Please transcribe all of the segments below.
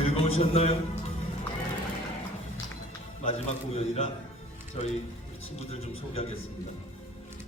즐거우셨나요? 마지막 공연이라 저희 친구들 좀 소개하겠습니다.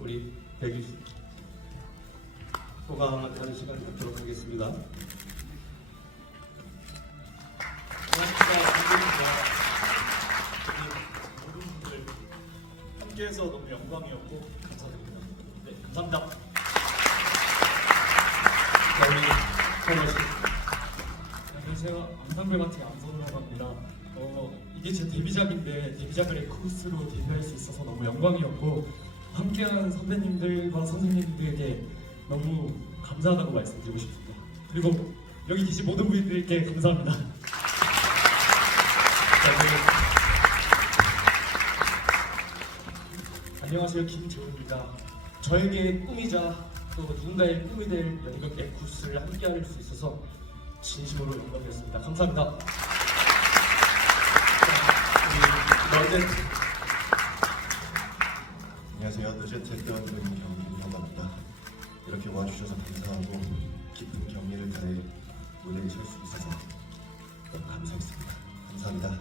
우리 백유 소감 하는 시간 갖도록 하겠습니다. 감사합니다. 모든 분들 함께해서 너무 영광이었고 감사드립니다. 네, 감사합니다. 안녕하세요. 앙상블 마트 안선우라고 합니다. 어, 이게 제 데뷔작인데 데뷔작을 에코스로 데뷔할 수 있어서 너무 영광이었고 함께한 선배님들과 선생님들에게 너무 감사하다고 말씀드리고 싶습니다. 그리고 여기 계신 모든 분들께 감사합니다. 자, 안녕하세요 김재훈입니다. 저에게 꿈이자 또 누군가의 꿈이 될 연극 에쿠스를 함께할 수 있어서 진심으로 영광이었습니다. 감사합니다. 러제 안녕하세요. 너제트 대원들의 경민하답니다. 이렇게 와주셔서 감사하고 깊은 경의를 다해 무대에 설 수 있어서 너무 감사했습니다. 감사합니다.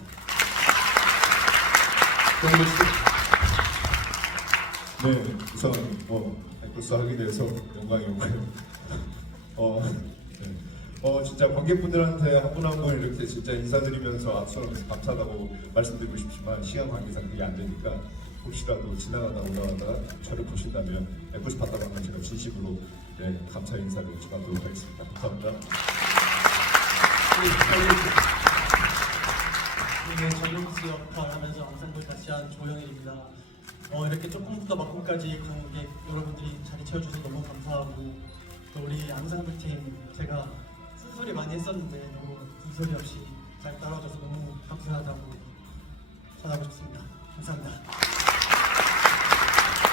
네, 우선 뭐 에코스 하게 돼서 영광이었고요. 어, 네. 어 진짜 관객분들한테 한 분 한 분 이렇게 진짜 인사드리면서 앞서면서 감사하다고 말씀드리고 싶지만 시간 관계상 그게 안 되니까 혹시라도 지나가다 오다가 저를 보신다면 에코스 봤다고 하면 제가 진심으로 네, 감사 인사를 전하도록 하겠습니다. 감사합니다. 네, 전용수 역할 하면서 앙상블 다시 한 조영일입니다. 어, 이렇게 조금부터 막공까지 관객 여러분들이 자리 채워주셔서 너무 감사하고 또 우리 앙상블 팀 제가 쓴 소리 많이 했었는데 너무 군소리 없이 잘 따라와줘서 너무 감사하다고 전하고 싶습니다. 감사합니다.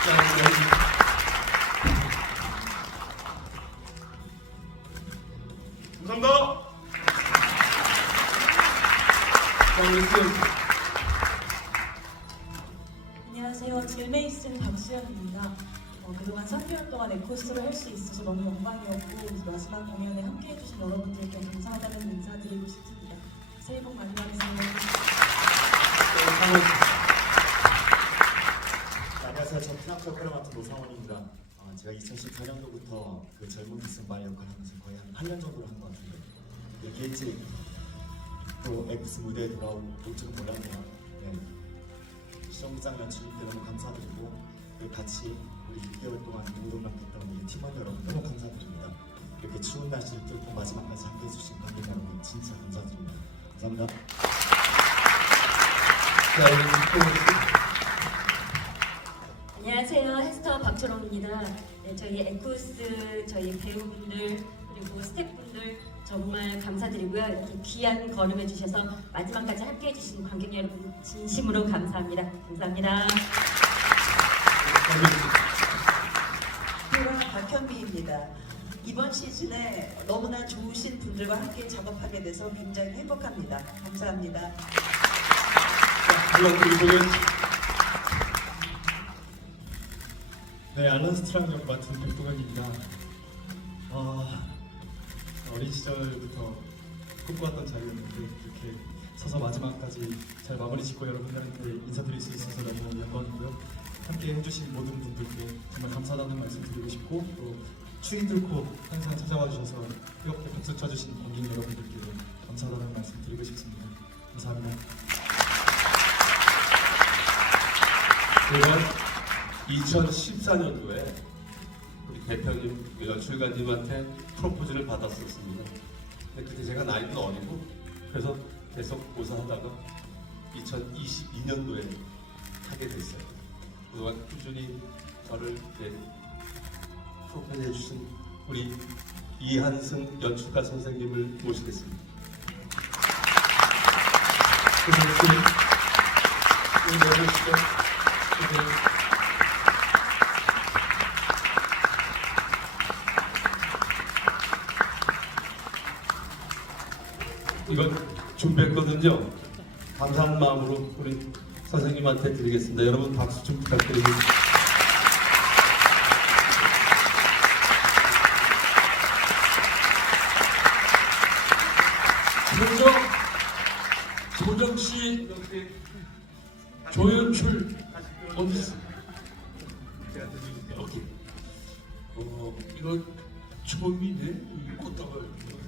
자, 우리 여기. 감사합니다. 안녕하세요. 질메이슨 박수현입니다. 어, 그동안 3개월 동안 에코스를 할 수 있어서 너무 영광이었고 마지막 공연에 함께해 주신 여러분들께 감사하다는 인사드리고 싶습니다. 새해 복 많이 받으세요. 네, 안녕하세요. 저 피나코 역할을 맡은 노상원입니다. 어, 제가 2014년도부터 그 젊은 기승말 역할을 하면서 거의 한 8년 정도를 한 것 같은데 이게 일찍 또 엑스 무대에 돌아올 줄 몰랐네요. 네. 시험장 연출 때 너무 감사드리고 그리고 같이 우리 6개월 동안 공동락했던 우리 팀원 여러분 너무 감사드립니다. 이렇게 추운 날씨를 뚫고 마지막까지 함께해 주신 관객 여러분 진짜 감사드립니다. 감사합니다. 안녕하세요. 해스터 박철홍입니다. 네, 저희 에쿠스, 저희 배우분들, 그리고 스태프분들 정말 감사드리고요. 이렇게 귀한 걸음 해주셔서 마지막까지 함께 해 주신 관객 여러분 진심으로 감사합니다. 감사합니다. 박현미입니다. 이번 시즌에 너무나 좋으신 분들과 함께 작업하게 돼서 굉장히 행복합니다. 감사합니다. 네, 알란스트랑 역 맡은 백동현입니다. 아, 어린 시절부터 꿈꿔왔던 자리였는데 이렇게 서서 마지막까지 잘 마무리 짓고 여러분들한테 인사드릴 수 있어서 너무 영광이고요. 함께 해주신 모든 분들께 정말 감사하다는 말씀 드리고 싶고 또 추위 뚫고 항상 찾아와 주셔서 뜨겁게 박수 쳐주신 관객 여러분들께도 감사하다는 말씀 드리고 싶습니다. 감사합니다. 제가 2014년도에 우리 대표님, 그 연출가님한테 프로포즈를 받았었습니다. 근데 그때 제가 나이도 어리고 그래서 계속 고사하다가 2022년도에 하게 됐어요. 그동안 꾸준히 저를 프로포즈 해주신 우리 이한승 연출가 선생님을 모시겠습니다. 이건 준비했거든요. 감사한 마음으로 우리 선생님한테 드리겠습니다. 여러분 박수 좀 부탁드립니다. 조정, 조정 씨 조연출 있어? 여기. 어 이거 처음이네 이 꽃다발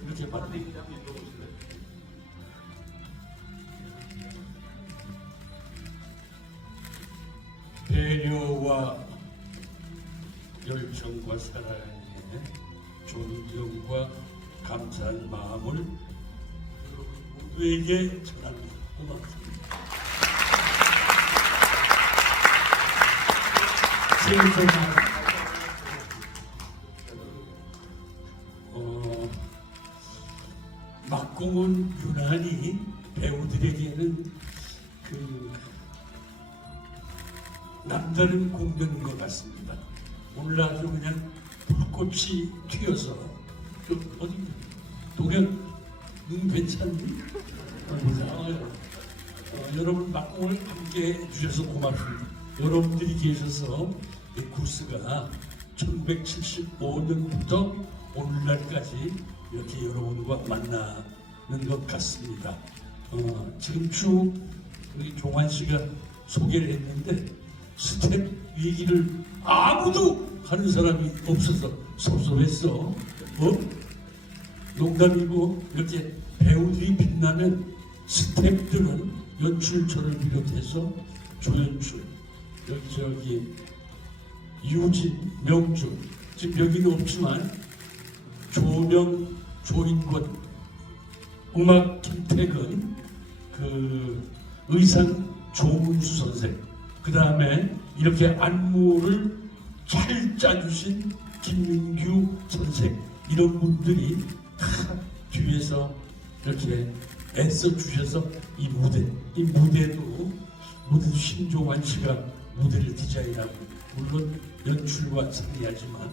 이렇게 만든. 배려와 열정과 사랑에 존경과 감사한 마음을 여러분 모두에게 전합니다. 고맙습니다. 생일. 어, 남다른 공연인 것 같습니다. 오늘 아주 그냥 불꽃이 튀어서 좀 어디 동현 눈 괜찮니? 어, 어, 어, 여러분 막공을 함께 해주셔서 고맙습니다. 여러분들이 계셔서 이 구스가 1975년부터 오늘날까지 이렇게 여러분과 만나는 것 같습니다. 어, 지금 쭉 우리 종환 씨가 소개를 했는데 스텝 얘기를 아무도 하는 사람이 없어서 섭섭했어. 어? 농담이고 이렇게 배우들이 빛나는 스텝들은 연출처를 비롯해서 조연출 여기 저기 유진, 명주 지금 여기는 없지만 조명, 조인권, 음악 김태근, 그 의상 조문수 선생, 그 다음에 이렇게 안무를 잘 짜주신 김민규 선생 이런 분들이 다 뒤에서 이렇게 애써 주셔서 이 무대, 이 무대도 무대 신종환 씨가 무대를 디자인하고 물론 연출과 상의하지만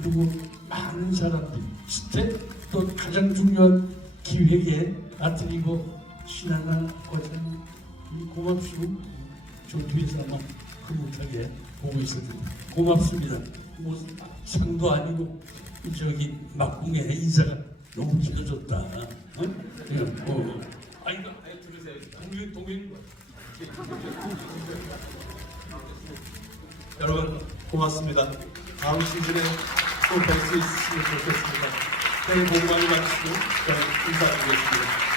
그리고 많은 사람들이 스텝 또 가장 중요한 기획에 아트리고 신하나 이 고맙시고 저 뒤에서 아마 흐뭇하게 보고 있을 텐데 고맙습니다. 뭐 상도 아니고 저기 막궁에 인사가 너무 길어졌다. 어? 예, 어. 아 이거 아니 들으세요. 동행 동행 여러분 고맙습니다. 다음 시즌에 또 뵐 수 있으면 좋겠습니다. 새해 복 많이 받으시고 인사드리겠습니다.